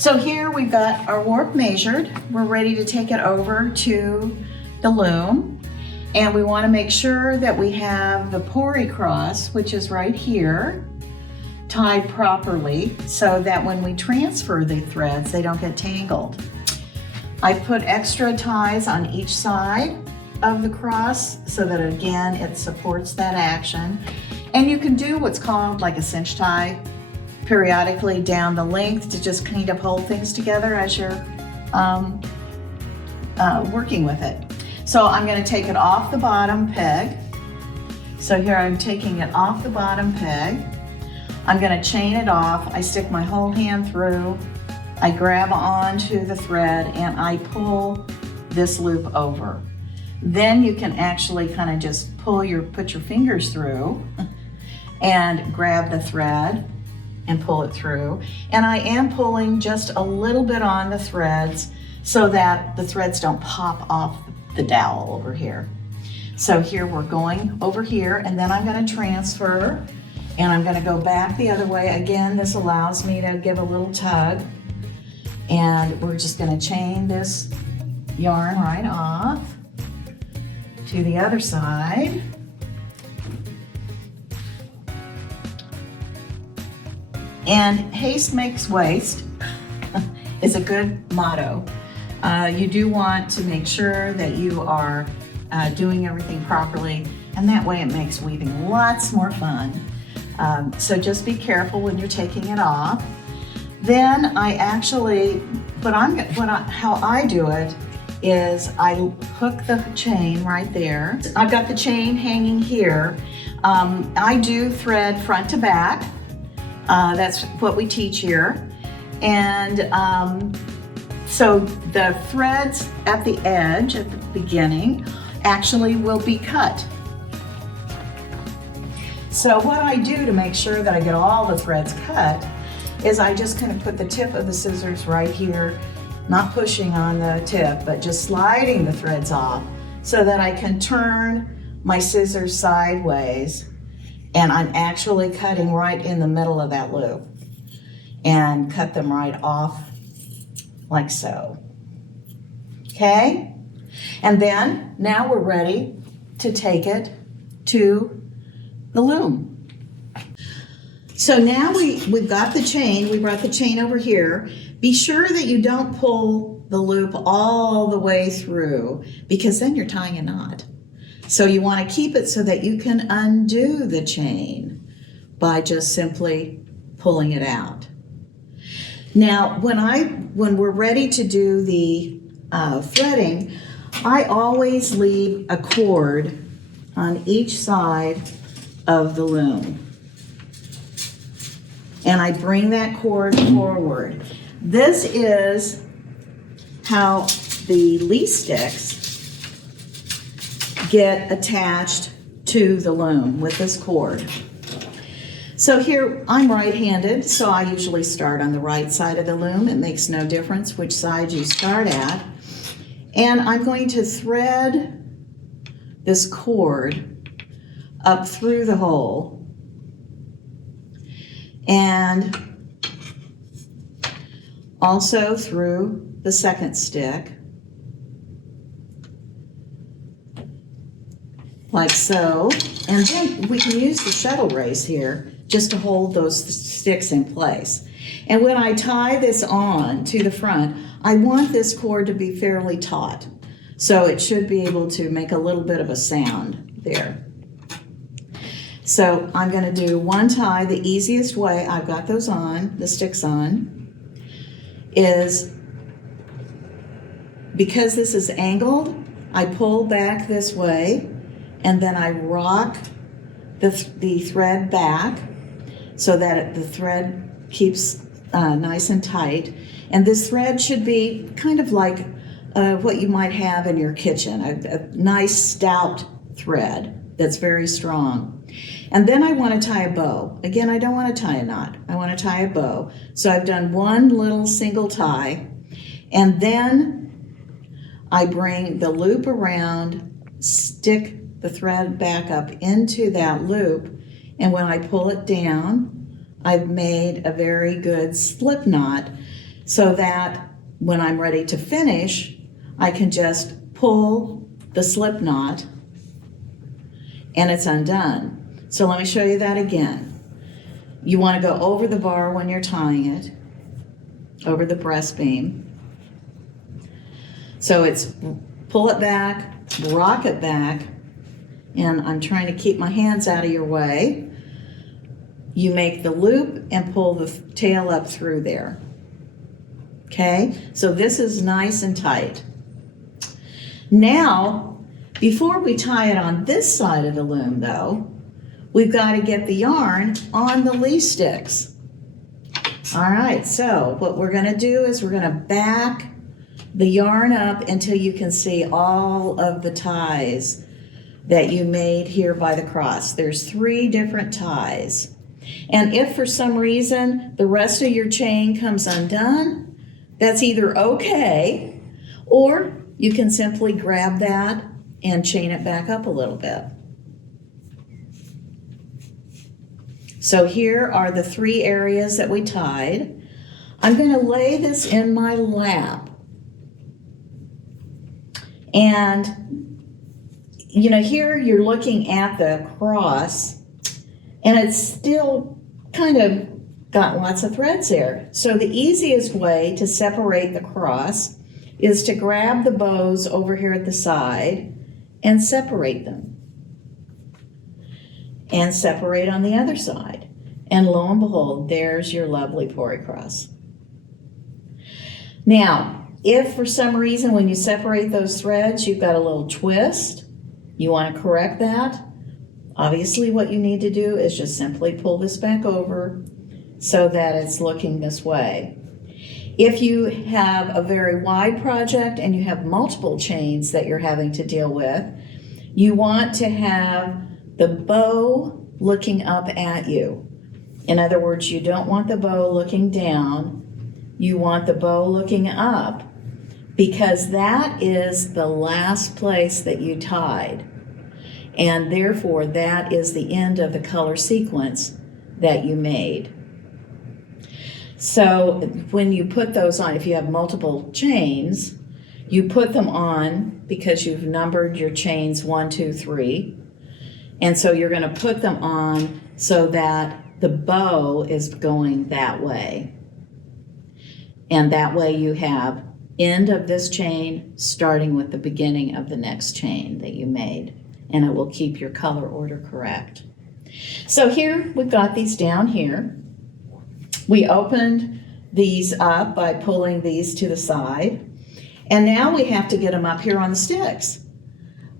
So here we've got our warp measured. We're ready to take it over to the loom. And we want to make sure that we have the pori cross, which is right here, tied properly so that when we transfer the threads, they don't get tangled. I've put extra ties on each side of the cross so that again, it supports that action. And you can do what's called like a cinch tie periodically down the length to just kind of hold things together as you're working with it. So I'm going to take it off the bottom peg. So here I'm taking it off the bottom peg. I'm going to chain it off. I stick my whole hand through. I grab onto the thread and I pull this loop over. Then you can actually kind of just put your fingers through and grab the thread and pull it through. And I am pulling just a little bit on the threads so that the threads don't pop off the dowel over here. So here we're going over here, and then I'm going to transfer and I'm going to go back the other way. Again, this allows me to give a little tug, and we're just going to chain this yarn right off to the other side. And haste makes waste is a good motto. You do want to make sure that you are doing everything properly, and that way it makes weaving lots more fun. So just be careful when you're taking it off. Then I actually, how I do it is I hook the chain right there. I've got the chain hanging here. I do thread front to back. That's what we teach here. And so the threads at the edge, at the beginning, actually will be cut. So what I do to make sure that I get all the threads cut is I just kind of put the tip of the scissors right here, not pushing on the tip, but just sliding the threads off so that I can turn my scissors sideways, and I'm actually cutting right in the middle of that loop and cut them right off like so. Okay? And then now we're ready to take it to the loom. So now we've got the chain, we brought the chain over here. Be sure that you don't pull the loop all the way through, because then you're tying a knot. So you want to keep it so that you can undo the chain by just simply pulling it out. Now, when we're ready to do the threading, I always leave a cord on each side of the loom. And I bring that cord forward. This is how the lease sticks get attached to the loom with this cord. So here I'm right-handed, so I usually start on the right side of the loom. It makes no difference which side you start at. And I'm going to thread this cord up through the hole and also through the second stick, like so. And then we can use the shuttle race here just to hold those sticks in place. And when I tie this on to the front, I want this cord to be fairly taut. So it should be able to make a little bit of a sound there. So I'm going to do one tie. The easiest way, I've got those on, the sticks on, is because this is angled, I pull back this way and then I rock the thread back so that the thread keeps nice and tight. And this thread should be kind of like what you might have in your kitchen, a nice stout thread that's very strong. And then I want to tie a bow. Again, I don't want to tie a knot. I want to tie a bow. So I've done one little single tie, and then I bring the loop around, stick the thread back up into that loop, and when I pull it down, I've made a very good slip knot so that when I'm ready to finish, I can just pull the slip knot and it's undone. So let me show you that again. You want to go over the bar when you're tying it, over the breast beam. So it's pull it back, rock it back, and I'm trying to keep my hands out of your way. You make the loop and pull the tail up through there. Okay, so this is nice and tight. Now, before we tie it on this side of the loom though, we've got to get the yarn on the lease sticks. All right, so what we're going to do is we're going to back the yarn up until you can see all of the ties that you made here by the cross. There's 3 different ties. And if for some reason the rest of your chain comes undone, that's either okay, or you can simply grab that and chain it back up a little bit. So here are the 3 areas that we tied. I'm going to lay this in my lap. And, you know, here you're looking at the cross, and it's still kind of got lots of threads there. So the easiest way to separate the cross is to grab the bows over here at the side and separate them. And separate on the other side. And lo and behold, there's your lovely pori cross. Now, if for some reason when you separate those threads, you've got a little twist, you want to correct that, obviously what you need to do is just simply pull this back over so that it's looking this way. If you have a very wide project and you have multiple chains that you're having to deal with, you want to have the bow looking up at you. In other words, you don't want the bow looking down, you want the bow looking up, because that is the last place that you tied. And therefore, that is the end of the color sequence that you made. So when you put those on, if you have multiple chains, you put them on because you've numbered your chains 1, 2, 3. And so you're going to put them on so that the bow is going that way. And that way you have end of this chain starting with the beginning of the next chain that you made. And it will keep your color order correct. So here we've got these down here. We opened these up by pulling these to the side. And now we have to get them up here on the sticks.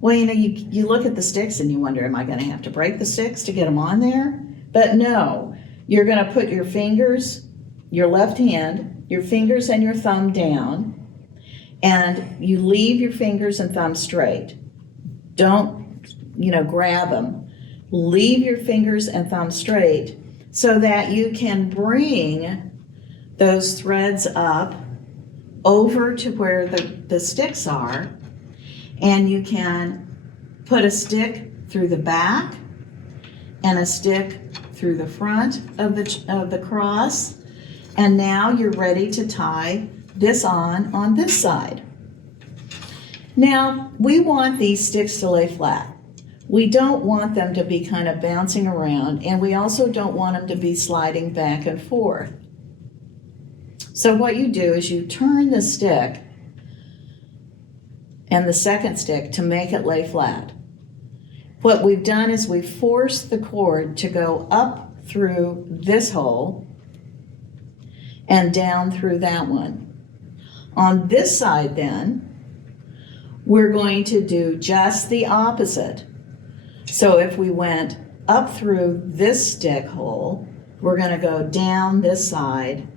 Well, you know, you look at the sticks and you wonder, am I going to have to break the sticks to get them on there? But no, you're going to put your fingers, your left hand, your fingers and your thumb down, and you leave your fingers and thumb straight. Don't, grab them. Leave your fingers and thumb straight so that you can bring those threads up over to where the sticks are, and you can put a stick through the back and a stick through the front of the cross, and now you're ready to tie this on this side. Now, we want these sticks to lay flat. We don't want them to be kind of bouncing around, and we also don't want them to be sliding back and forth. So what you do is you turn the stick and the second stick to make it lay flat. What we've done is we've forced the cord to go up through this hole and down through that one. On this side then, we're going to do just the opposite. So if we went up through this stick hole, we're going to go down this side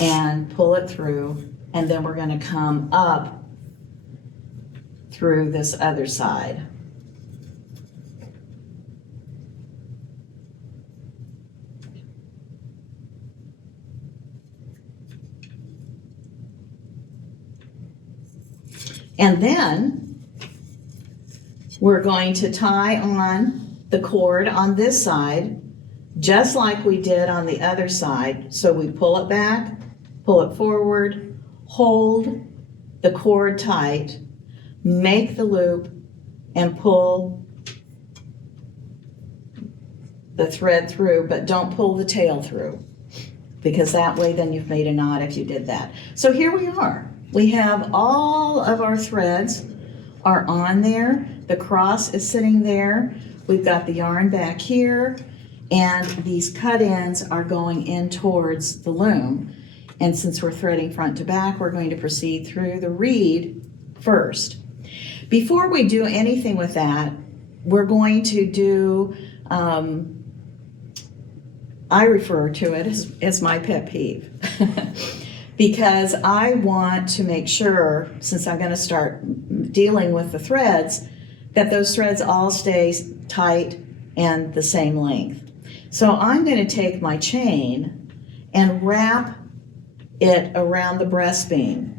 and pull it through, and then we're going to come up through this other side. And then we're going to tie on the cord on this side just like we did on the other side. So we pull it back, pull it forward, hold the cord tight, make the loop, and pull the thread through, but don't pull the tail through, because that way then you've made a knot if you did that. So here we are. We have all of our threads are on there. The cross is sitting there. We've got the yarn back here, and these cut ends are going in towards the loom. And since we're threading front to back, we're going to proceed through the reed first. Before we do anything with that, we're going to do, I refer to it as my pet peeve, because I want to make sure, since I'm going to start dealing with the threads, that those threads all stay tight and the same length. So I'm going to take my chain and wrap it around the breastbeam,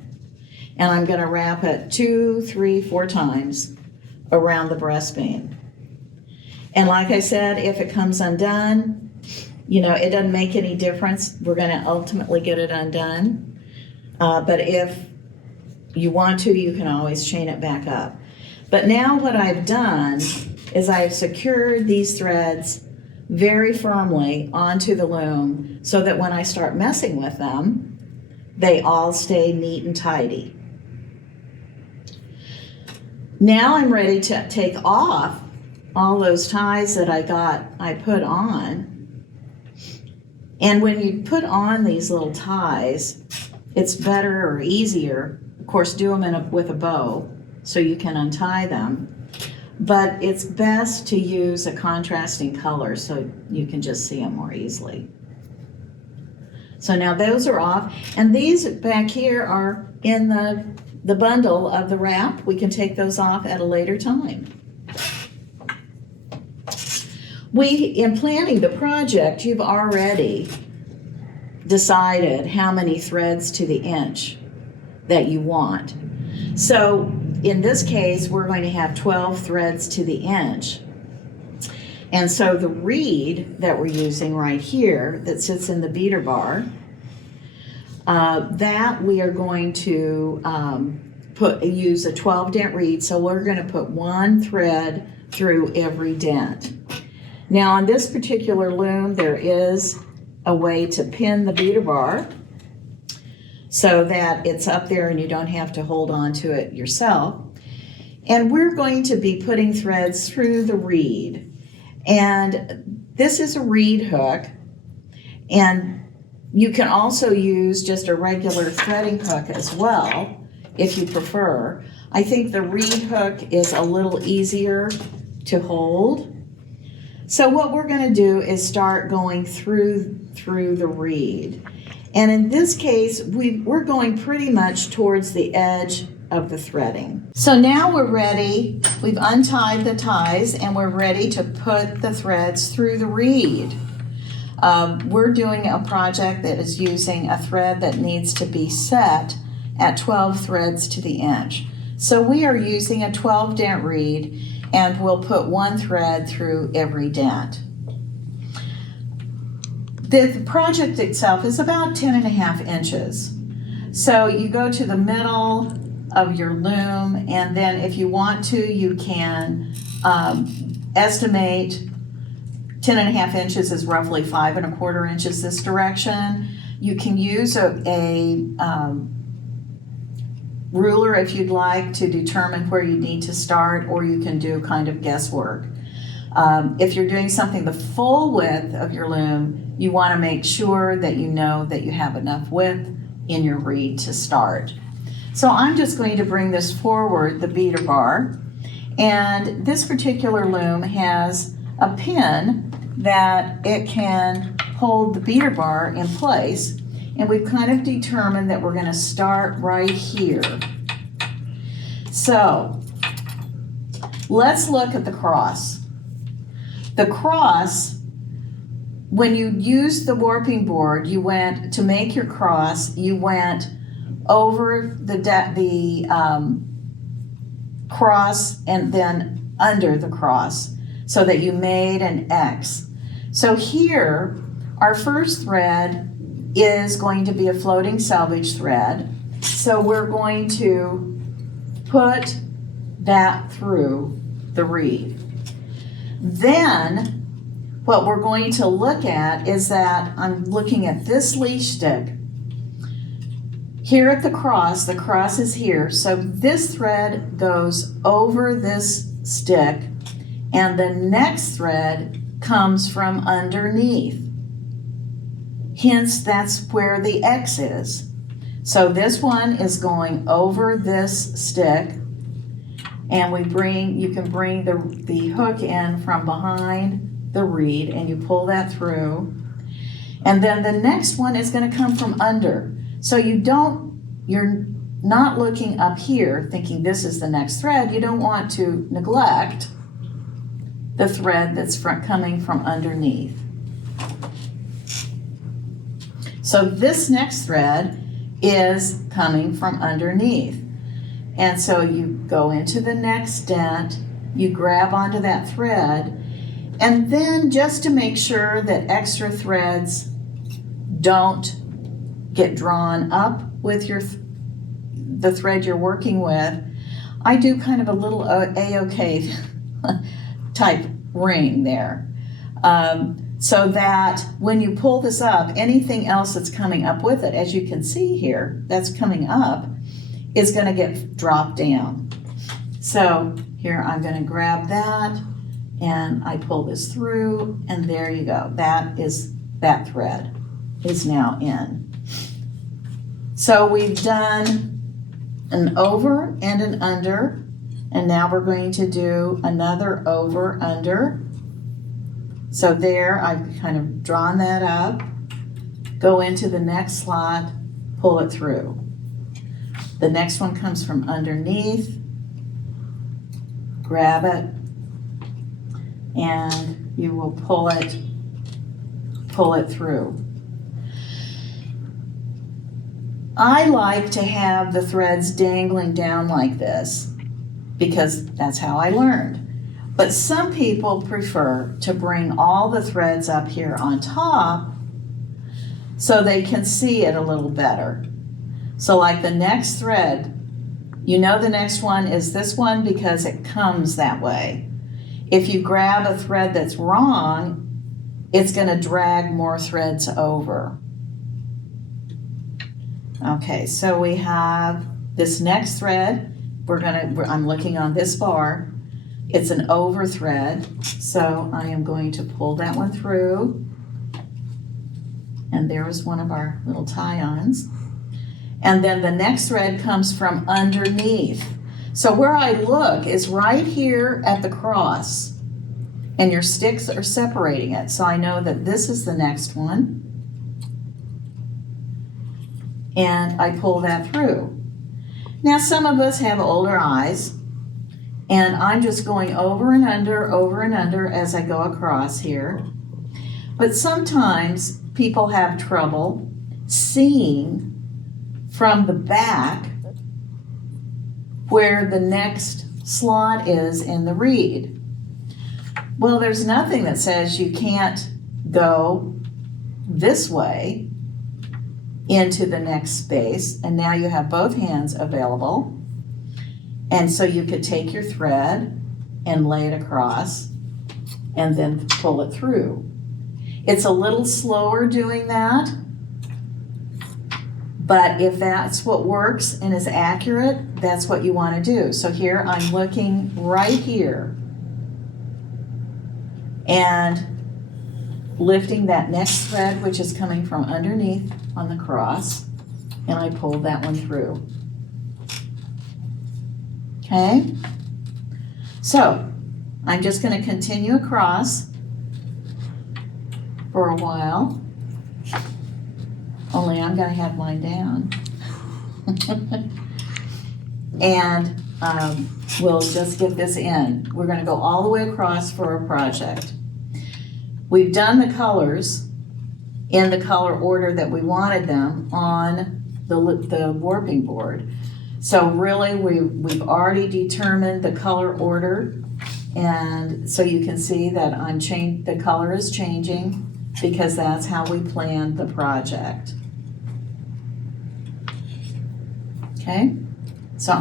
and I'm going to wrap it 2, 3, 4 times around the breastbeam. And like I said, if it comes undone, you know, it doesn't make any difference. We're going to ultimately get it undone. But if you want to, you can always chain it back up. But now what I've done is I've secured these threads very firmly onto the loom so that when I start messing with them, they all stay neat and tidy. Now I'm ready to take off all those ties that I put on. And when you put on these little ties, it's better or easier, of course, do them with a bow so you can untie them. But it's best to use a contrasting color so you can just see them more easily. So now those are off, and these back here are in the bundle of the wrap. We can take those off at a later time. In planning the project, you've already decided how many threads to the inch that you want. So in this case, we're going to have 12 threads to the inch. And so the reed that we're using right here that sits in the beater bar, that we are going to use a 12 dent reed. So we're going to put 1 thread through every dent. Now on this particular loom, there is a way to pin the beater bar so that it's up there and you don't have to hold on to it yourself. And we're going to be putting threads through the reed. And this is a reed hook, and you can also use just a regular threading hook as well if you prefer. I think the reed hook is a little easier to hold. So what we're going to do is start going through the reed. And in this case, we're going pretty much towards the edge of the threading. So now we're ready. We've untied the ties and we're ready to put the threads through the reed. We're doing a project that is using a thread that needs to be set at 12 threads to the inch. So we are using a 12 dent reed, and we'll put 1 thread through every dent. The project itself is about 10.5 inches. So you go to the middle of your loom, and then if you want to, you can estimate 10.5 inches is roughly 5 1/4 inches this direction. You can use a ruler if you'd like to determine where you need to start, or you can do kind of guesswork. If you're doing something the full width of your loom, you want to make sure that you know that you have enough width in your reed to start. So I'm just going to bring this forward, the beater bar, and this particular loom has a pin that it can hold the beater bar in place, and we've kind of determined that we're going to start right here. So let's look at the cross. The cross, when you used the warping board, you went to make your cross, you went over the cross and then under the cross so that you made an X. So here, our first thread is going to be a floating selvage thread. So we're going to put that through the reed. Then what we're going to look at is that I'm looking at this leash stick. Here at the cross is here. So this thread goes over this stick and the next thread comes from underneath. Hence, that's where the X is. So this one is going over this stick, and you can bring the hook in from behind the reed and you pull that through. And then the next one is going to come from under. So you're not looking up here thinking this is the next thread. You don't want to neglect the thread that's coming from underneath. So this next thread is coming from underneath. And so you go into the next dent, you grab onto that thread, and then just to make sure that extra threads don't get drawn up with the thread you're working with, I do kind of a little A-OK type ring there. So that when you pull this up, anything else that's coming up with it, as you can see here, that's coming up, is going to get dropped down. So here I'm going to grab that and I pull this through, and there you go. That thread is now in. So we've done an over and an under, and now we're going to do another over under. So there, I've kind of drawn that up, go into the next slot, pull it through. The next one comes from underneath, grab it, and you will pull it through. I like to have the threads dangling down like this because that's how I learned. But some people prefer to bring all the threads up here on top so they can see it a little better. So like the next thread, you know the next one is this one because it comes that way. If you grab a thread that's wrong, it's going to drag more threads over. Okay, so we have this next thread. I'm looking on this bar. It's an over thread, so I am going to pull that one through. And there was one of our little tie-ons. And then the next thread comes from underneath. So where I look is right here at the cross, and your sticks are separating it. So I know that this is the next one. And I pull that through. Now some of us have older eyes, and I'm just going over and under as I go across here. But sometimes people have trouble seeing from the back where the next slot is in the reed. Well, there's nothing that says you can't go this way into the next space, and now you have both hands available. And so you could take your thread and lay it across and then pull it through. It's a little slower doing that, but if that's what works and is accurate, that's what you want to do. So here I'm looking right here and lifting that next thread, which is coming from underneath on the cross, and I pulled that one through. Okay, so I'm just going to continue across for a while, only I'm going to have mine down. And we'll just get this in. We're going to go all the way across for our project. We've done the colors in the color order that we wanted them on the warping board. So really, we've already determined the color order And so you can see that the color is changing because that's how we planned the project. Okay, so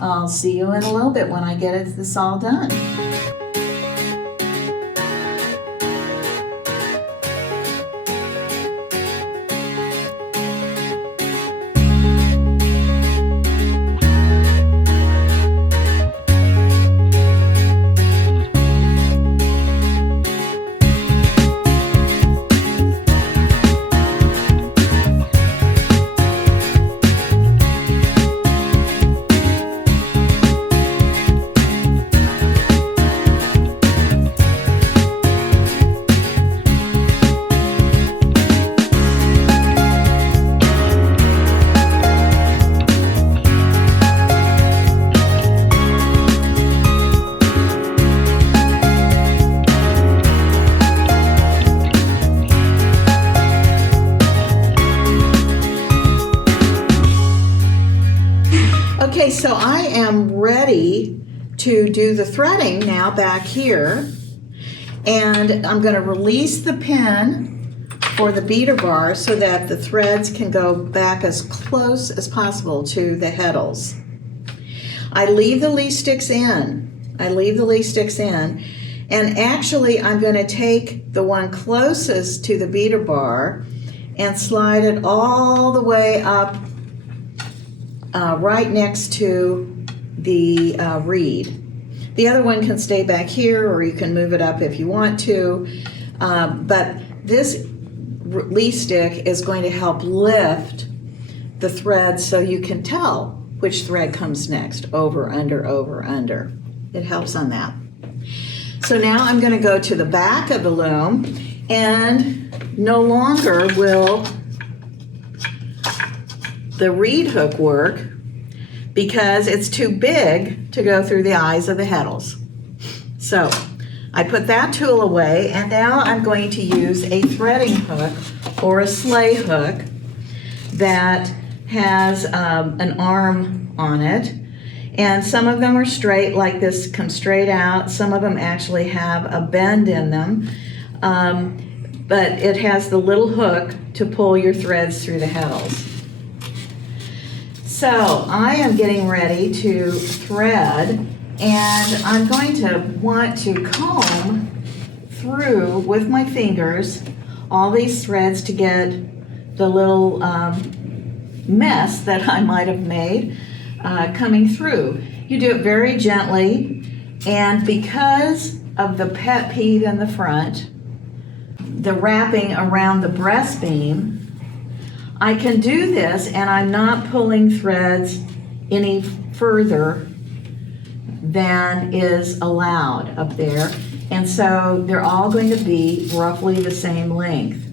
I'll see you in a little bit when I get this all done. Okay, so I am ready to do the threading now back here, and I'm going to release the pin for the beater bar so that the threads can go back as close as possible to the heddles. I leave the lease sticks in. And actually I'm going to take the one closest to the beater bar and slide it all the way up right next to the reed. The other one can stay back here, or you can move it up if you want to, but this lease stick is going to help lift the thread so you can tell which thread comes next, over, under, over, under. It helps on that. So now I'm going to go to the back of the loom, and no longer will the reed hook work because it's too big to go through the eyes of the heddles. So I put that tool away, and now I'm going to use a threading hook or a sleigh hook that has an arm on it. And some of them are straight, like this, come straight out. Some of them actually have a bend in them. But it has the little hook to pull your threads through the heddles. So I am getting ready to thread, and I'm going to want to comb through with my fingers all these threads to get the little mess that I might have made coming through. You do it very gently, and because of the pet peeve in the front, the wrapping around the breast beam, I can do this and I'm not pulling threads any further than is allowed up there, and so they're all going to be roughly the same length.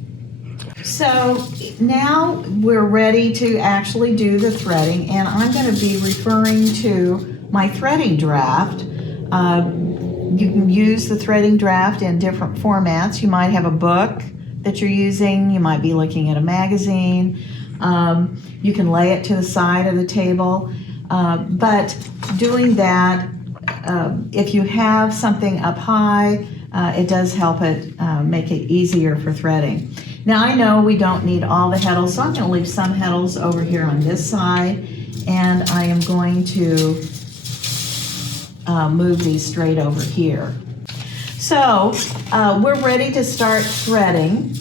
So now we're ready to actually do the threading, and I'm going to be referring to my threading draft. You can use the threading draft in different formats. You might have a book that you're using. You might be looking at a magazine. You can lay it to the side of the table. But doing that, if you have something up high, it does help it make it easier for threading. Now I know we don't need all the heddles, so I'm going to leave some heddles over here on this side, and I am going to move these straight over here. So we're ready to start threading,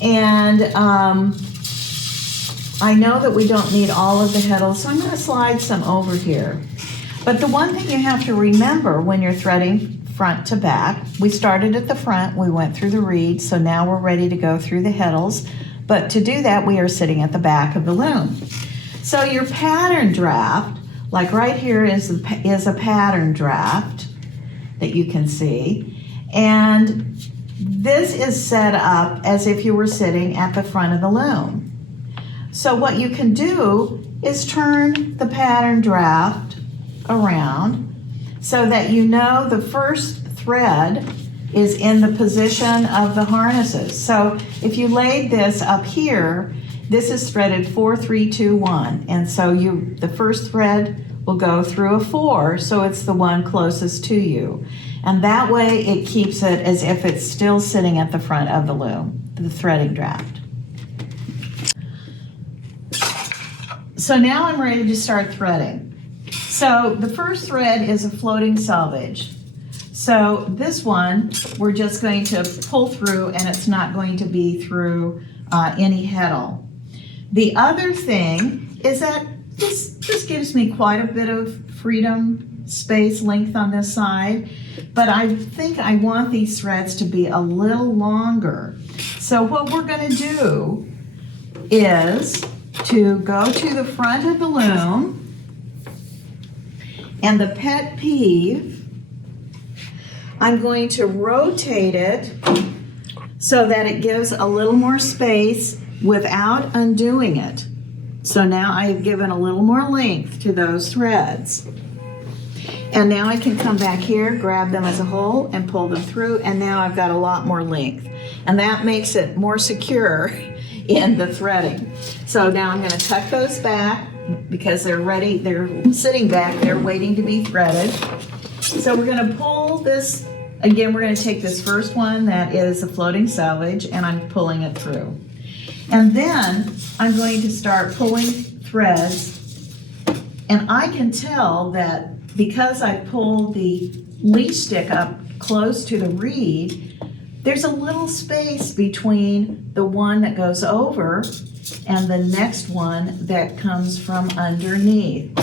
and I know that we don't need all of the heddles, so I'm going to slide some over here. But the one thing you have to remember when you're threading front to back, we started at the front, we went through the reed, so now we're ready to go through the heddles. But to do that, we are sitting at the back of the loom. So your pattern draft, like right here is a pattern draft that you can see. And this is set up as if you were sitting at the front of the loom. So what you can do is turn the pattern draft around so that you know the first thread is in the position of the harnesses. So if you laid this up here, this is threaded 4, 3, 2, 1, and so the first thread will go through a 4, so it's the one closest to you. And that way it keeps it as if it's still sitting at the front of the loom, the threading draft. So now I'm ready to start threading. So the first thread is a floating selvage. So this one, we're just going to pull through, and it's not going to be through any heddle. The other thing is that this gives me quite a bit of freedom, space, length on this side, but I think I want these threads to be a little longer. So what we're going to do is to go to the front of the loom, and the pet peeve, I'm going to rotate it so that it gives a little more space without undoing it. So now I've given a little more length to those threads. And now I can come back here, grab them as a whole, and pull them through, and now I've got a lot more length. And that makes it more secure in the threading. So now I'm going to tuck those back because they're ready, they're sitting back, they're waiting to be threaded. So we're going to pull this, again, we're going to take this first one that is a floating selvage, and I'm pulling it through. And then I'm going to start pulling threads, and I can tell that because I pulled the leash stick up close to the reed, there's a little space between the one that goes over and the next one that comes from underneath.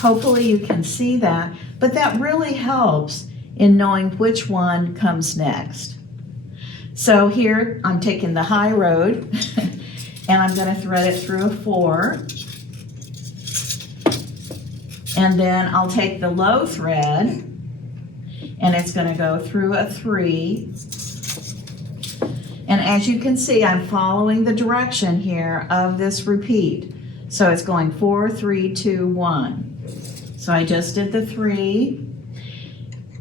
Hopefully you can see that, but that really helps in knowing which one comes next. So here I'm taking the high road and I'm going to thread it through a 4. And then I'll take the low thread and it's going to go through a 3. And as you can see, I'm following the direction here of this repeat. So it's going 4, 3, 2, 1. So I just did the 3.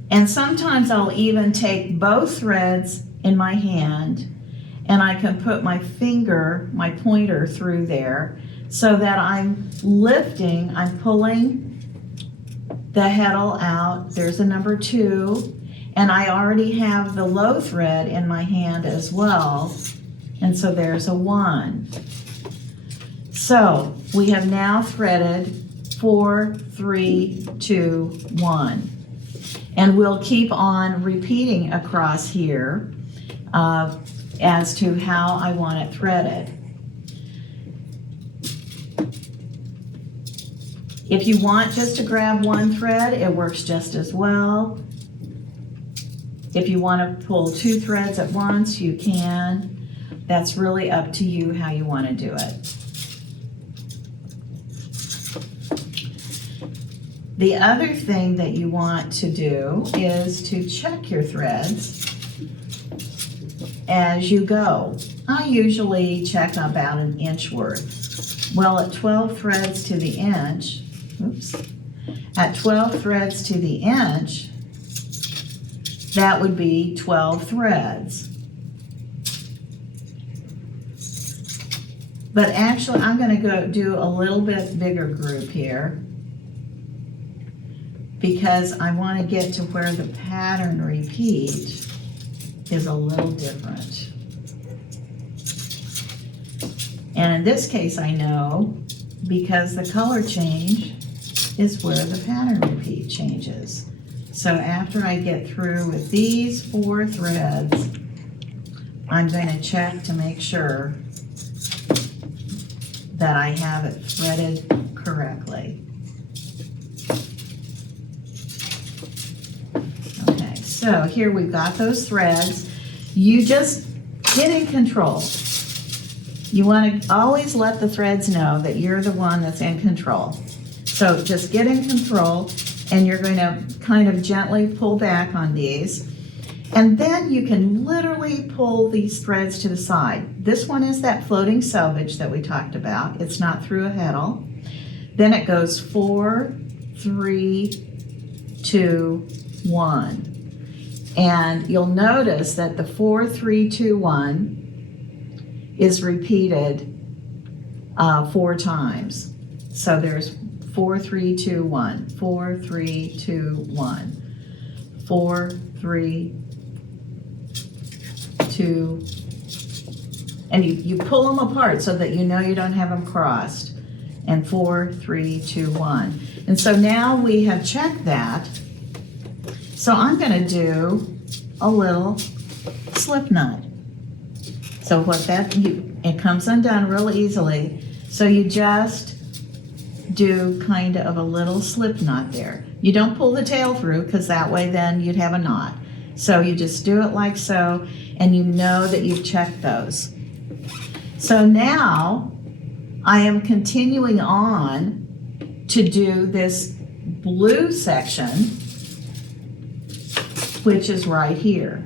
And sometimes I'll even take both threads in my hand and I can put my finger, my pointer through there so that I'm lifting, I'm pulling the heddle out. There's a number 2. And I already have the low thread in my hand as well. And so there's a 1. So we have now threaded 4, 3, 2, 1. And we'll keep on repeating across here as to how I want it threaded. If you want just to grab one thread, it works just as well. If you want to pull 2 threads at once, you can. That's really up to you how you want to do it. The other thing that you want to do is to check your threads as you go. I usually check about an inch worth. Well, at 12 threads to the inch, at 12 threads to the inch, that would be 12 threads. But actually, I'm going to go do a little bit bigger group here because I want to get to where the pattern repeat is a little different. And in this case, I know because the color change is where the pattern repeat changes. So after I get through with these 4 threads, I'm going to check to make sure that I have it threaded correctly. Okay, so here we've got those threads. You just get in control. You want to always let the threads know that you're the one that's in control. So just get in control, and you're going to kind of gently pull back on these. And then you can literally pull these threads to the side. This one is that floating selvage that we talked about. It's not through a heddle. Then it goes 4, 3, 2, 1. And you'll notice that the 4, 3, 2, 1 is repeated 4 times. So there's 4, 3, 2, 1, 4, 3, 2, 1, 4, 3, 2, and you pull them apart so that you know you don't have them crossed, and 4, 3, 2, 1. And so now we have checked that. So I'm going to do a little slip knot. So what that, it comes undone real easily. So you just do kind of a little slip knot there. You don't pull the tail through, because that way then you'd have a knot. So you just do it like so, and you know that you've checked those. So now I am continuing on to do this blue section, which is right here.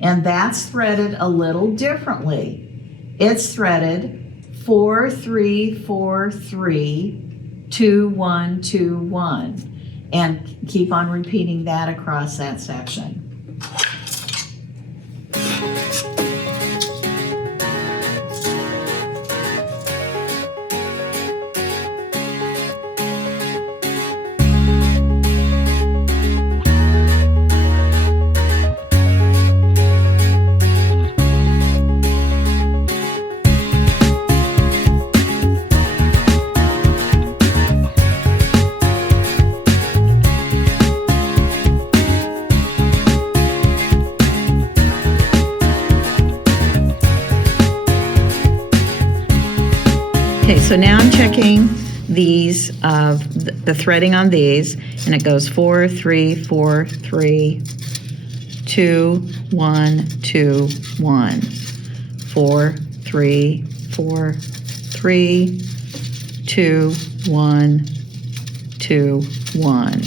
And that's threaded a little differently. It's threaded 4, 3, 4, 3, 2, 1, 2, 1. And keep on repeating that across that section. Okay, so now I'm checking these, the threading on these, and it goes 4, 3, 4, 3, 2, 1, 2, 1, 4, 3, 4, 3, 2, 1, 2, 1.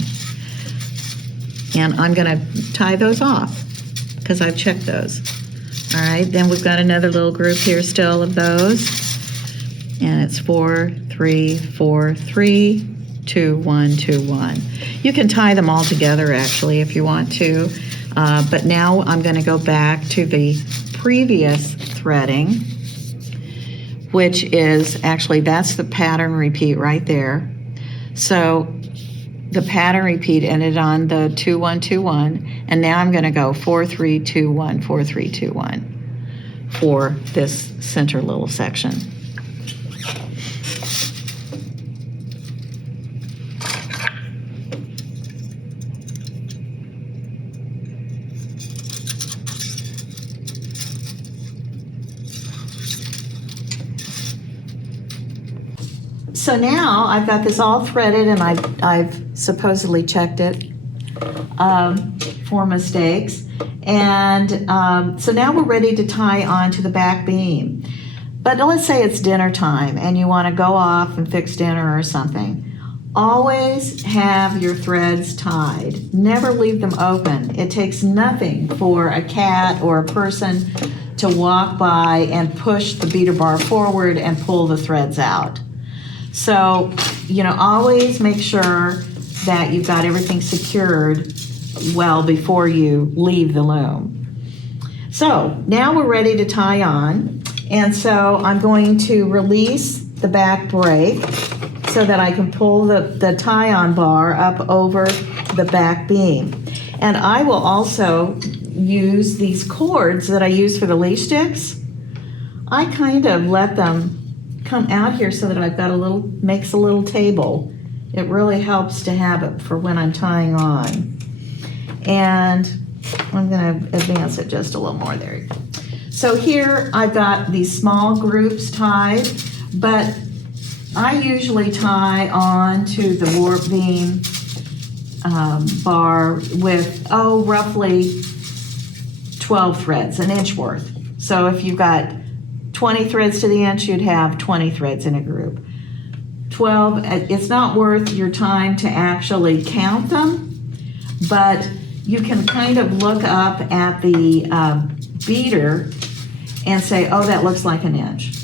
And I'm going to tie those off because I've checked those. All right, then we've got another little group here still of those. And it's 4, 3, 4, 3, 2, 1, 2, 1. You can tie them all together actually if you want to, but now I'm going to go back to the previous threading, which is actually, that's the pattern repeat right there. So the pattern repeat ended on the 2, 1, 2, 1, and now I'm going to go 4, 3, 2, 1, 4, 3, 2, 1 for this center little section. So now I've got this all threaded, and I've supposedly checked it for mistakes. And so now we're ready to tie onto the back beam. But let's say it's dinner time and you want to go off and fix dinner or something. Always have your threads tied. Never leave them open. It takes nothing for a cat or a person to walk by and push the beater bar forward and pull the threads out. So, you know, always make sure that you've got everything secured well before you leave the loom. So now we're ready to tie on. And so I'm going to release the back brake so that I can pull the tie-on bar up over the back beam. And I will also use these cords that I use for the leash sticks. I kind of let them come out here so that I've got makes a little table. It really helps to have it for when I'm tying on. And I'm going to advance it just a little more there. So here I've got these small groups tied, but I usually tie on to the warp beam bar with, roughly 12 threads, an inch worth. So if you've got 20 threads to the inch, you'd have 20 threads in a group. 12, it's not worth your time to actually count them, but you can kind of look up at the beater and say, oh, that looks like an inch.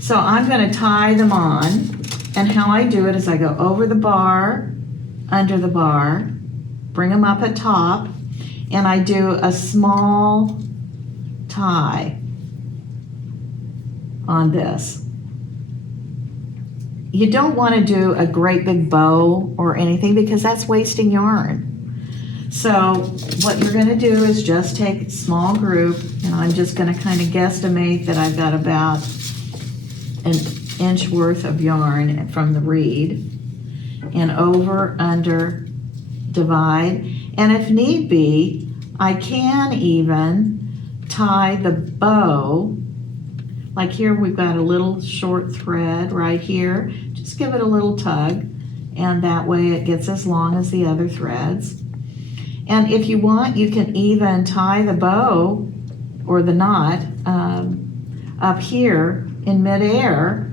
So I'm going to tie them on, and how I do it is I go over the bar, under the bar, bring them up at top, and I do a small tie on this. you don't want to do a great big bow or anything because that's wasting yarn. So what you're going to do is just take a small group, and I'm just going to kind of guesstimate that I've got about an inch worth of yarn from the reed, and over, under, divide, and if need be, I can even tie the bow. Like here we've got a little short thread right here. Just give it a little tug, and that way it gets as long as the other threads. And if you want, you can even tie the bow or the knot up here in midair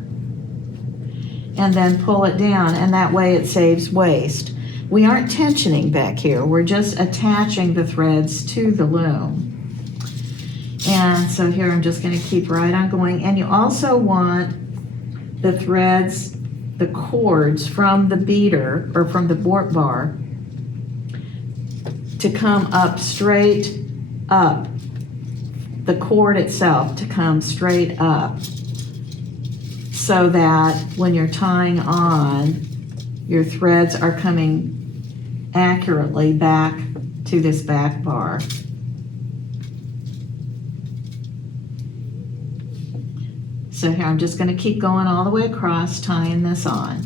and then pull it down, and that way it saves waste. We aren't tensioning back here, we're just attaching the threads to the loom. And so here I'm just going to keep right on going. And you also want the threads, the cords from the beater or from the bort bar to come up straight up. The cord itself to come straight up, so that when you're tying on, your threads are coming accurately back to this back bar. So here I'm just going to keep going all the way across, tying this on.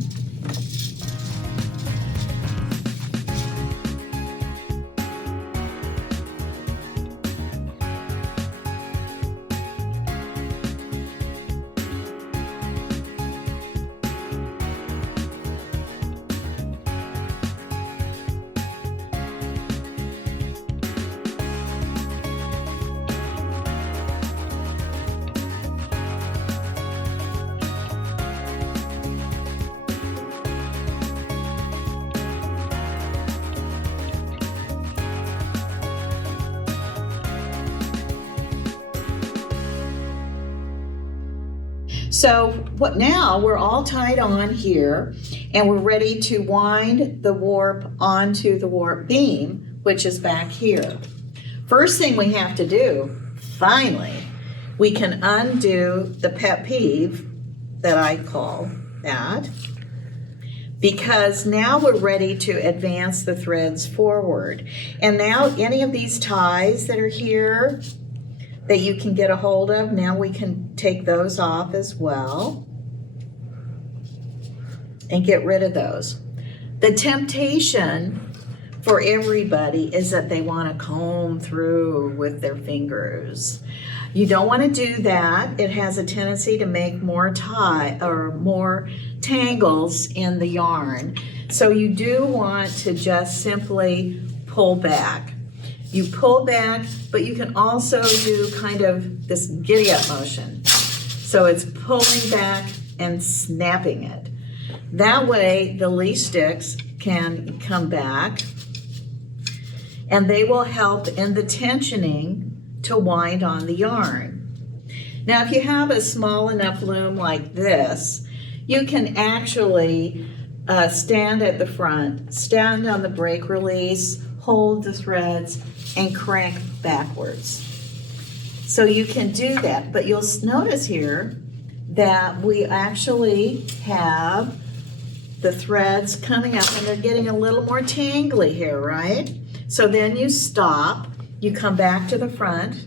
So what now, we're all tied on here, and we're ready to wind the warp onto the warp beam, which is back here. First thing we have to do, finally, we can undo the pet peeve that I call that, because now we're ready to advance the threads forward. And now any of these ties that are here that you can get a hold of, now we can take those off as well and get rid of those. The temptation for everybody is that they want to comb through with their fingers. You don't want to do that. It has a tendency to make more more tangles in the yarn. So you do want to just simply pull back. You pull back, but you can also do kind of this giddy up motion. So it's pulling back and snapping it. That way the lease sticks can come back, and they will help in the tensioning to wind on the yarn. Now if you have a small enough loom like this, you can actually stand at the front, stand on the brake release, hold the threads, and crank backwards. So you can do that, but you'll notice here that we actually have the threads coming up, and they're getting a little more tangly here, right? So then you stop, you come back to the front,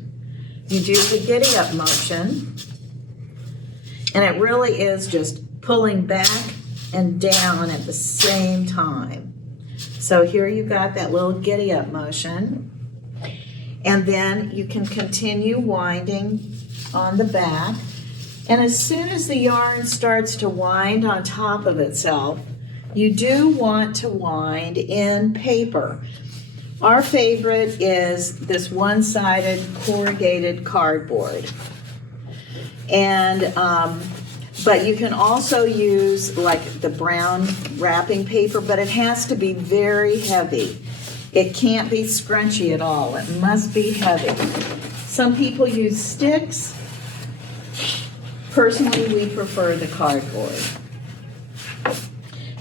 you do the giddy up motion, and it really is just pulling back and down at the same time. So here you've got that little giddy up motion, and then you can continue winding on the back. And as soon as the yarn starts to wind on top of itself, you do want to wind in paper. Our favorite is this one-sided corrugated cardboard. And but you can also use like the brown wrapping paper, but it has to be very heavy. It can't be scrunchy at all. It must be heavy. Some people use sticks. Personally, we prefer the cardboard.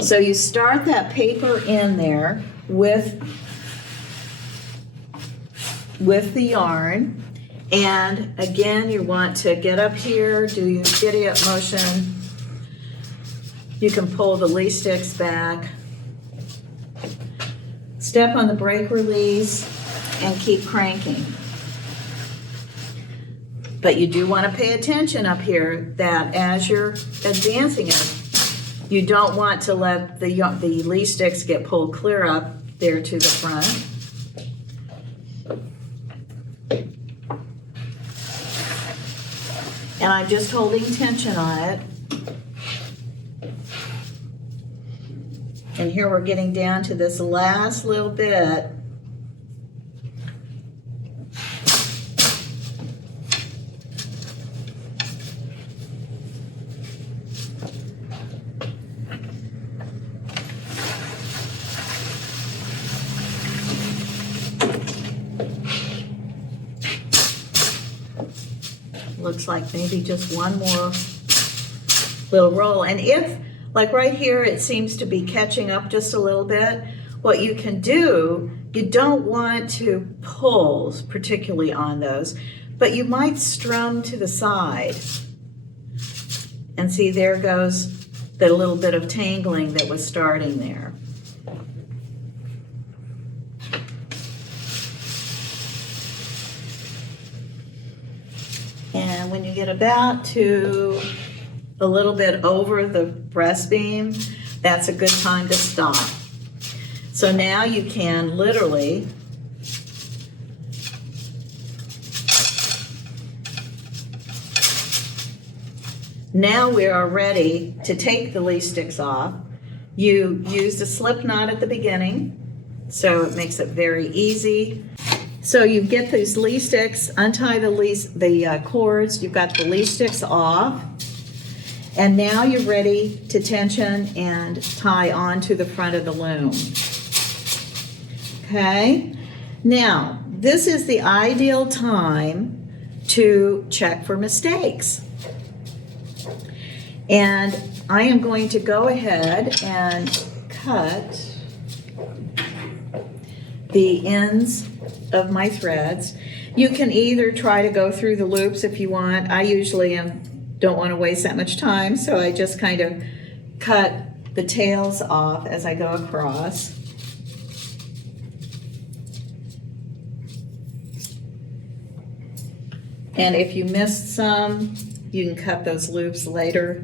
So you start that paper in there with the yarn, and again you want to get up here, do your giddy up motion, You can pull the lease sticks back, step on the brake release, and keep cranking. But you do want to pay attention up here that as you're advancing it, you don't want to let the lease sticks get pulled clear up there to the front. And I'm just holding tension on it. And here we're getting down to this last little bit. Looks like maybe just one more little roll. And if, like right here, it seems to be catching up just a little bit, what you can do, you don't want to pull particularly on those, but you might strum to the side. And see, there goes the little bit of tangling that was starting there. And when you get about to a little bit over the breast beam, that's a good time to stop. So now you can literally now we are ready to take the lease sticks off. You used a slip knot at the beginning, so it makes it very easy. So you get these lease sticks, untie the cords, you've got the lease sticks off, and now you're ready to tension and tie onto the front of the loom. Okay? Now, this is the ideal time to check for mistakes. And I am going to go ahead and cut the ends of my threads. You can either try to go through the loops if you want. I usually don't want to waste that much time, so I just kind of cut the tails off as I go across. And if you missed some, you can cut those loops later.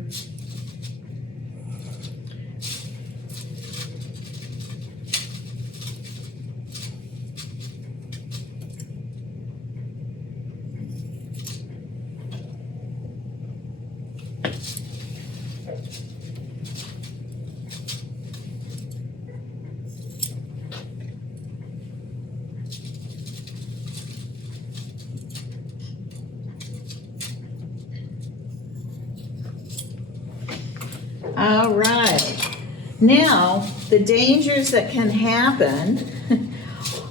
All right, now the dangers that can happen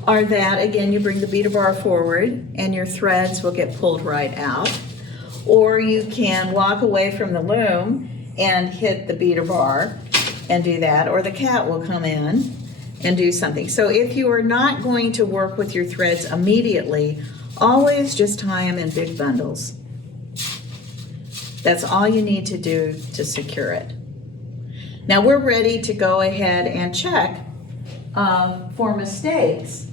are that, again, you bring the beater bar forward and your threads will get pulled right out, or you can walk away from the loom and hit the beater bar and do that, or the cat will come in and do something. So if you are not going to work with your threads immediately, always just tie them in big bundles. That's all you need to do to secure it. Now we're ready to go ahead and check for mistakes.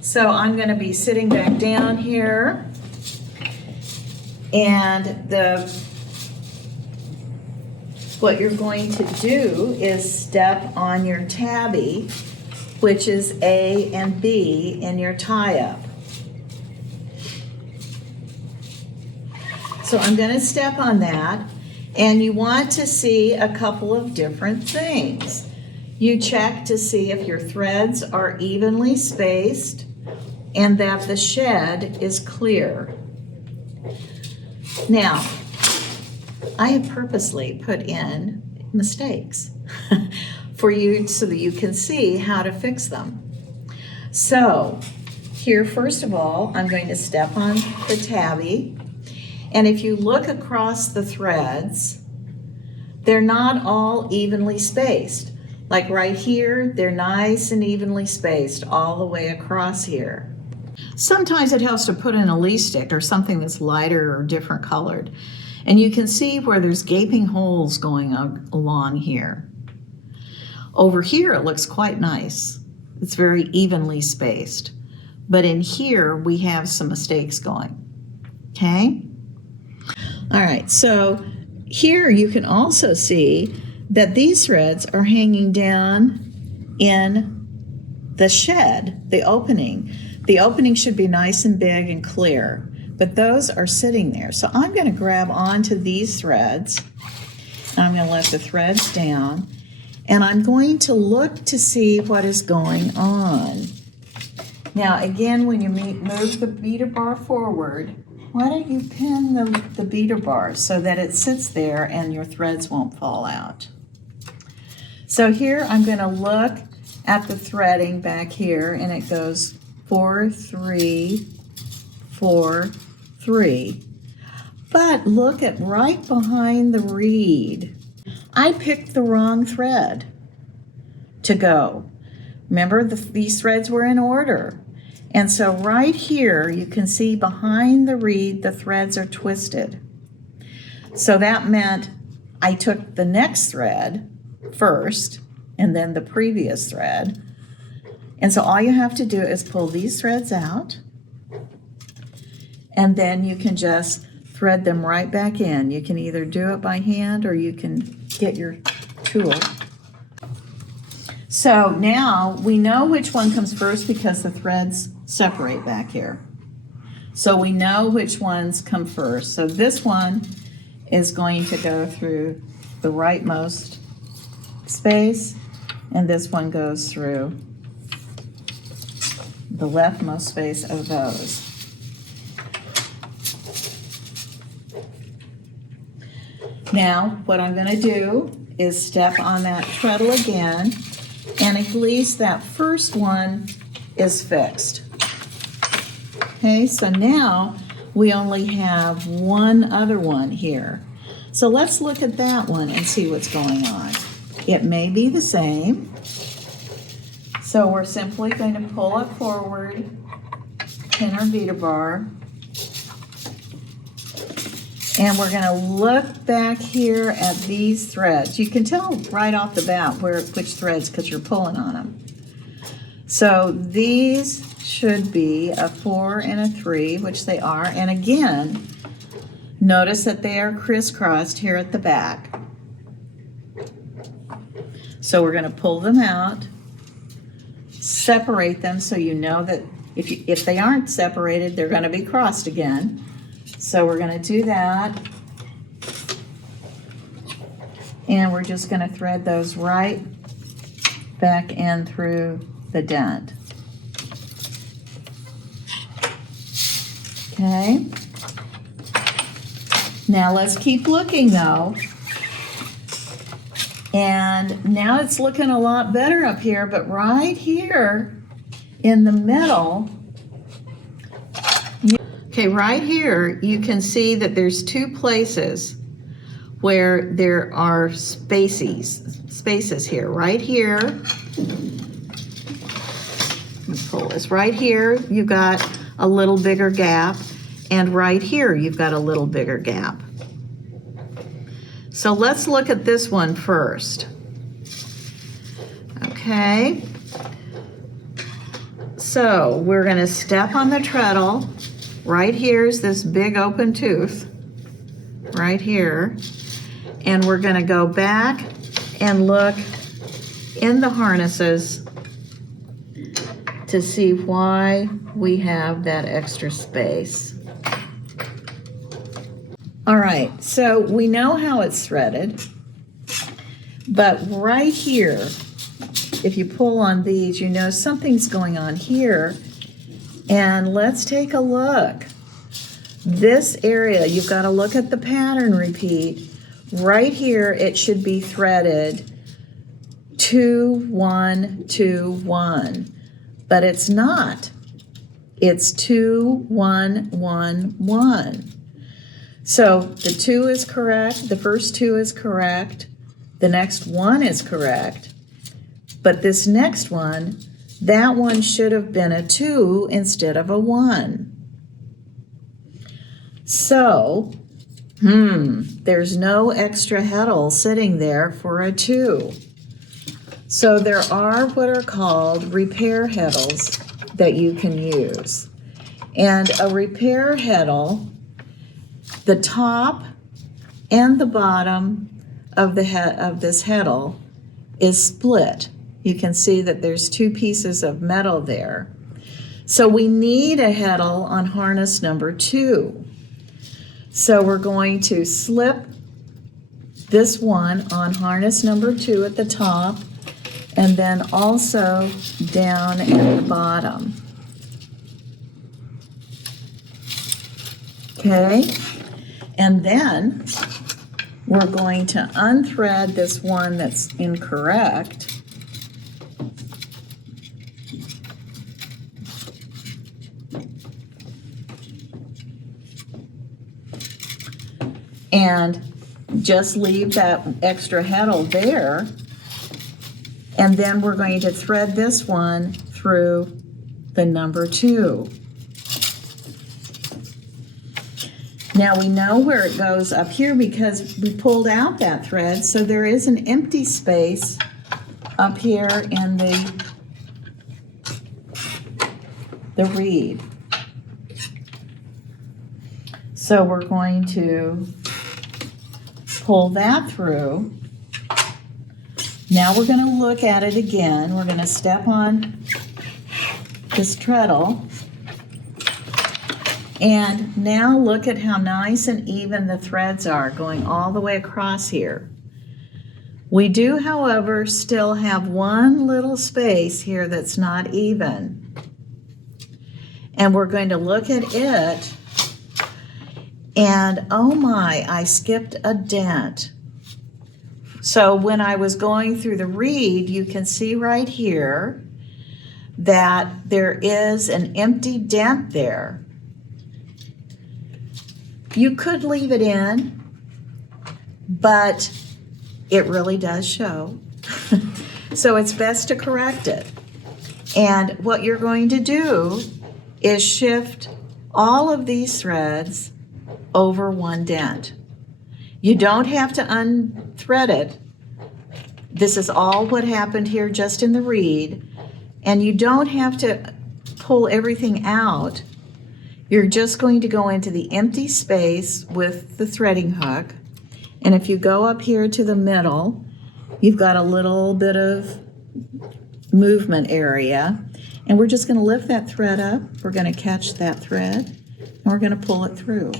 So I'm going to be sitting back down here, and what you're going to do is step on your tabby, which is A and B in your tie-up. So I'm going to step on that. And you want to see a couple of different things. You check to see if your threads are evenly spaced and that the shed is clear. Now, I have purposely put in mistakes for you so that you can see how to fix them. So here, first of all, I'm going to step on the tabby. And if you look across the threads, they're not all evenly spaced. Like right here, they're nice and evenly spaced all the way across here. Sometimes it helps to put in a lease stick or something that's lighter or different colored. And you can see where there's gaping holes going along here. Over here, it looks quite nice. It's very evenly spaced. But in here, we have some mistakes going, okay? All right, so here you can also see that these threads are hanging down in the shed, the opening. The opening should be nice and big and clear, but those are sitting there. So I'm going to grab onto these threads, and I'm going to let the threads down, and I'm going to look to see what is going on. Now again, when you move the beater bar forward, why don't you pin the beater bar so that it sits there and your threads won't fall out. So here I'm going to look at the threading back here, and it goes 4, 3, 4, 3. But look at right behind the reed. I picked the wrong thread to go. Remember, these threads were in order. And so right here, you can see behind the reed, the threads are twisted. So that meant I took the next thread first, and then the previous thread. And so all you have to do is pull these threads out, and then you can just thread them right back in. You can either do it by hand or you can get your tool. So now we know which one comes first because the threads separate back here. So we know which ones come first. So this one is going to go through the rightmost space, and this one goes through the leftmost space of those. Now, what I'm going to do is step on that treadle again, and at least that first one is fixed. Okay, so now we only have one other one here. So let's look at that one and see what's going on. It may be the same. So we're simply going to pull it forward, pin our beater bar, and we're going to look back here at these threads. You can tell right off the bat which threads because you're pulling on them. So these should be a 4 and a 3, which they are. And again, notice that they are crisscrossed here at the back. So we're going to pull them out, separate them so you know that if they aren't separated, they're going to be crossed again. So we're going to do that. And we're just going to thread those right back in through the dent. Okay. Now let's keep looking though. And now it's looking a lot better up here, but right here in the middle, okay, right here you can see that there's two places where there are spaces here. Right here, let's pull this. Right here, you've got a little bigger gap, and right here, you've got a little bigger gap. So let's look at this one first. Okay. So we're going to step on the treadle. Right here's this big open tooth. Right here. And we're going to go back and look in the harnesses to see why we have that extra space. All right, so we know how it's threaded, but right here, if you pull on these, you know something's going on here. And let's take a look. This area, you've got to look at the pattern repeat. Right here, it should be threaded 2, 1, 2, 1, but it's not. It's 2, 1, 1, 1. So the 2 is correct, the first 2 is correct, the next 1 is correct, but this next one, that one should have been a 2 instead of a 1. So There's no extra heddle sitting there for a 2. So there are what are called repair heddles that you can use. And a repair heddle, the top and the bottom of this heddle is split. You can see that there's 2 pieces of metal there. So we need a heddle on harness number 2. So we're going to slip this one on harness number 2 at the top, and then also down at the bottom. Okay, and then we're going to unthread this one that's incorrect. And just leave that extra heddle there. And then we're going to thread this one through the number 2. Now we know where it goes up here because we pulled out that thread, so there is an empty space up here in the reed. So we're going to pull that through. Now we're going to look at it again. We're going to step on this treadle. And now look at how nice and even the threads are going all the way across here. We do, however, still have one little space here that's not even. And we're going to look at it, and oh my, I skipped a dent. So when I was going through the reed, you can see right here that there is an empty dent there. You could leave it in, but it really does show. So it's best to correct it. And what you're going to do is shift all of these threads over one dent. You don't have to unthread it. This is all what happened here just in the reed. And you don't have to pull everything out. You're just going to go into the empty space with the threading hook. And if you go up here to the middle, you've got a little bit of movement area. And we're just going to lift that thread up. We're going to catch that thread, and we're going to pull it through.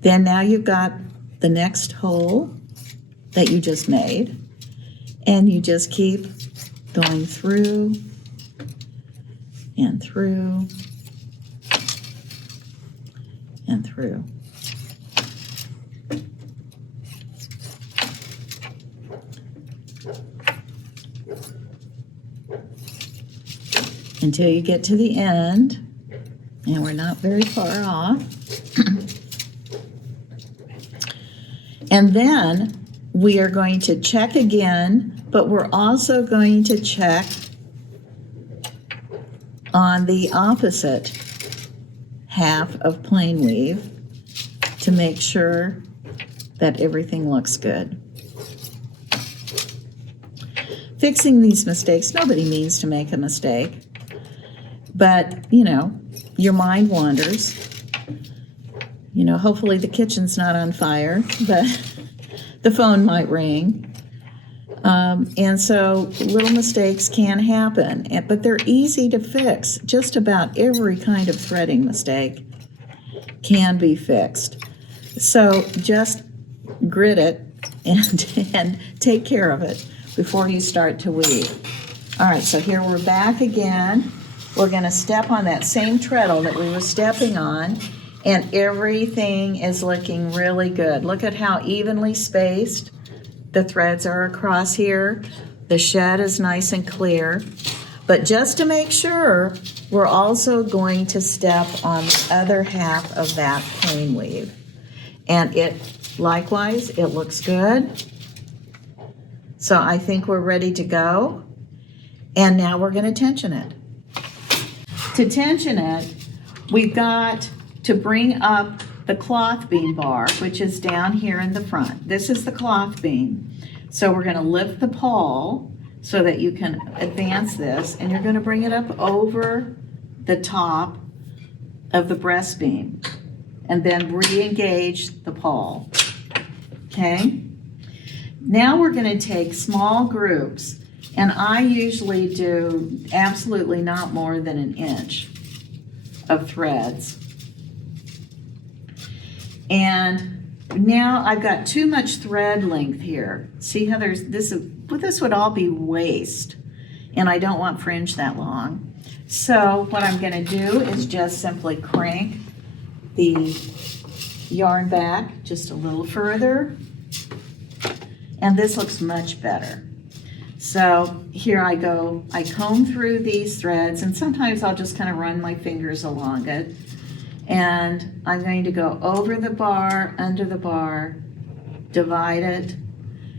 Then now you've got the next hole that you just made. And you just keep going through and through and through. Until you get to the end, and we're not very far off. And then we are going to check again, but we're also going to check on the opposite half of plain weave to make sure that everything looks good. Fixing these mistakes, nobody means to make a mistake, but you know, your mind wanders. You know, hopefully the kitchen's not on fire, but the phone might ring. And so little mistakes can happen, but they're easy to fix. Just about every kind of threading mistake can be fixed. So just grit it and take care of it before you start to weave. All right, so here we're back again. We're going to step on that same treadle that we were stepping on, and everything is looking really good. Look at how evenly spaced the threads are across here. The shed is nice and clear. But just to make sure, we're also going to step on the other half of that plain weave. And likewise, it looks good. So I think we're ready to go. And now we're going to tension it. To tension it, we've got to bring up the cloth beam bar, which is down here in the front. This is the cloth beam. So we're going to lift the pawl so that you can advance this, and you're going to bring it up over the top of the breast beam and then re-engage the pawl. Okay? Now we're going to take small groups, and I usually do absolutely not more than an inch of threads. And now I've got too much thread length here. See how there's this would all be waist, and I don't want fringe that long. So what I'm going to do is just simply crank the yarn back just a little further, and this looks much better. So here I go, I comb through these threads, and sometimes I'll just kind of run my fingers along it. And I'm going to go over the bar, under the bar, divide it,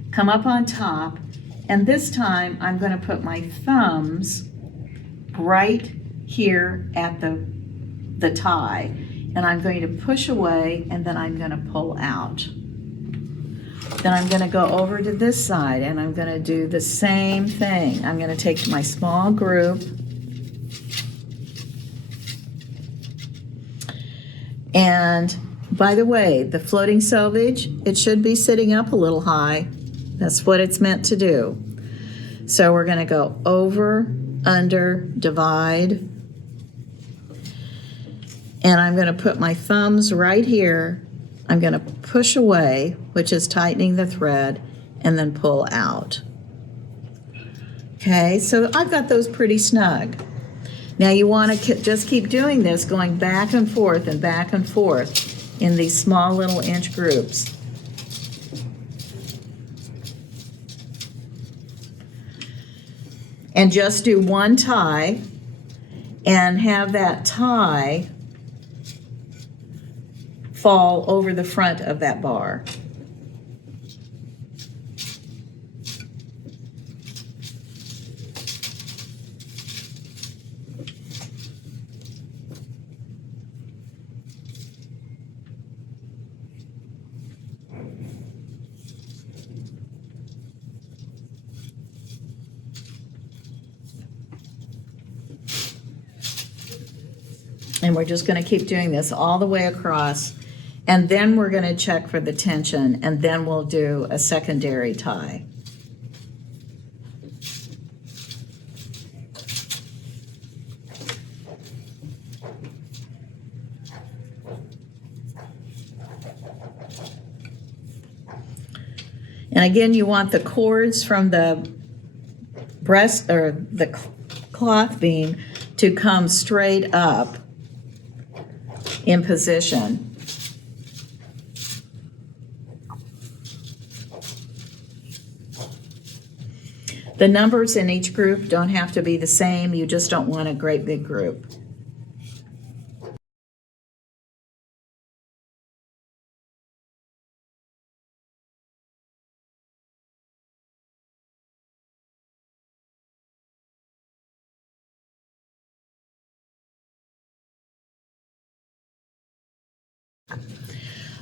come up on top, and this time I'm going to put my thumbs right here at the tie, and I'm going to push away, and then I'm going to pull out. Then I'm going to go over to this side, and I'm going to do the same thing. I'm going to take my small group, and by the way, the floating selvage, it should be sitting up a little high. That's what it's meant to do. So we're going to go over, under, divide, and I'm going to put my thumbs right here. I'm going to push away, which is tightening the thread, and then pull out. Okay, so I've got those pretty snug. Now you want to just keep doing this, going back and forth in these small little inch groups. And just do one tie and have that tie fall over the front of that bar. And we're just going to keep doing this all the way across, and then we're going to check for the tension, and then we'll do a secondary tie. And again, you want the cords from the breast or the cloth beam to come straight up in position. The numbers in each group don't have to be the same. You just don't want a great big group.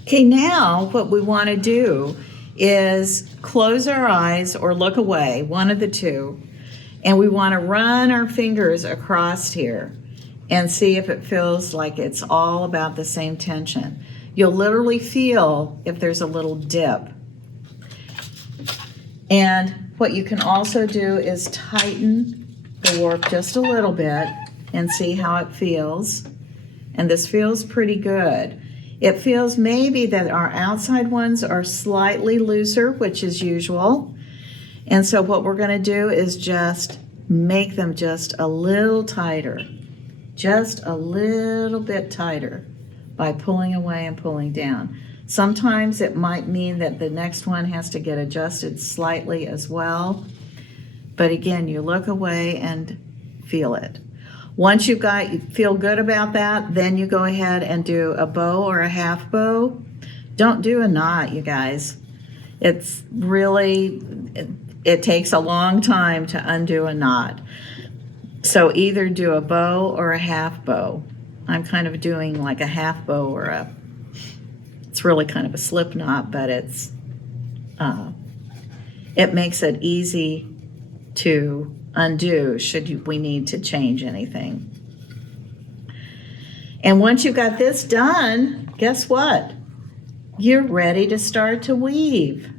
Okay, now what we want to do is close our eyes or look away, one of the two, and we want to run our fingers across here and see if it feels like it's all about the same tension. You'll literally feel if there's a little dip. And what you can also do is tighten the warp just a little bit and see how it feels. And this feels pretty good. It feels maybe that our outside ones are slightly looser, which is usual. And so what we're going to do is just make them just a little tighter, just a little bit tighter by pulling away and pulling down. Sometimes it might mean that the next one has to get adjusted slightly as well. But again, you look away and feel it. Once you feel good about that, then you go ahead and do a bow or a half bow. Don't do a knot, you guys. It's really, it takes a long time to undo a knot. So either do a bow or a half bow. I'm kind of doing like a half bow or It's really kind of a slip knot, but it makes it easy to undo we need to change anything. And once you got this done, guess what? You're ready to start to weave.